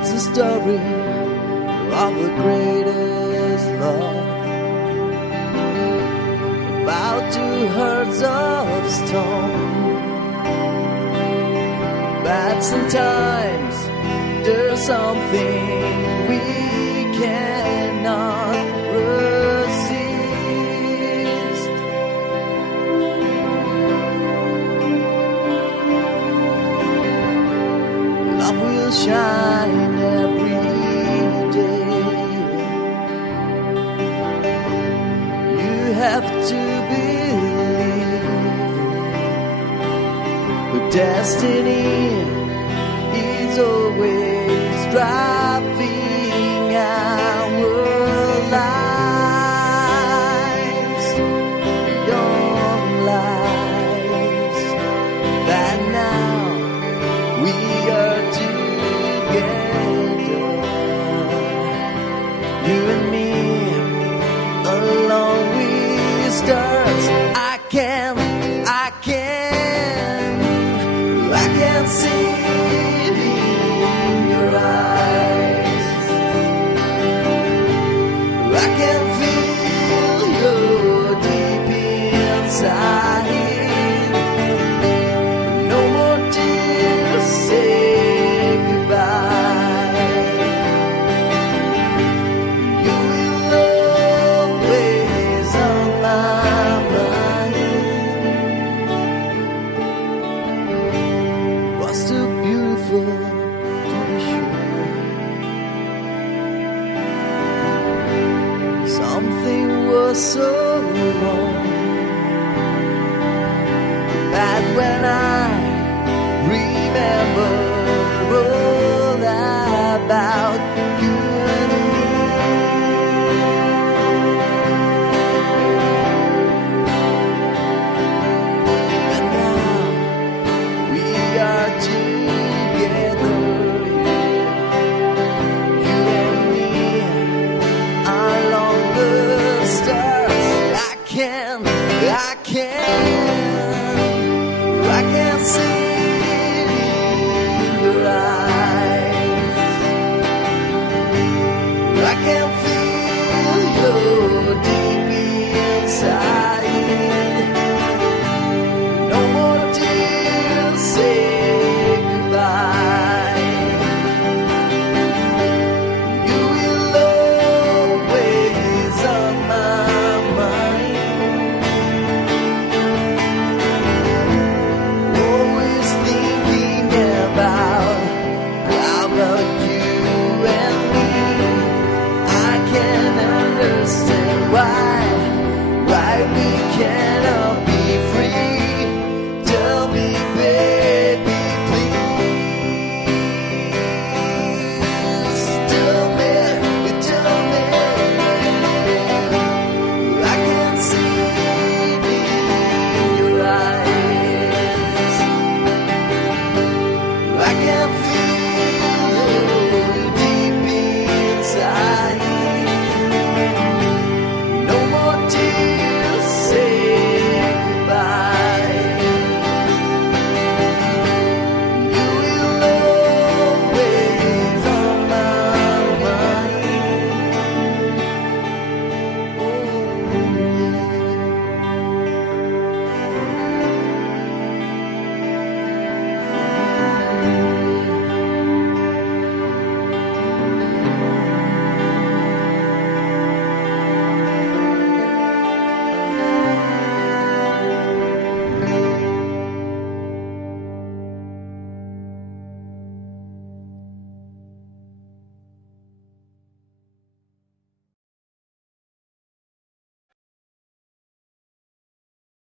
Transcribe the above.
It's a story of the greatest love, about 2 hearts of stone. But sometimes there's something we cannot resist. Love will shine every day. You have to believe the destiny is always driving our lives, your lives. But now we are together, you and me, along with stars. I can see it in your eyes. I can feel you deep inside. No more tears, say goodbye. You will always on my mind. Was too beautiful to be sure. Something was so wrong.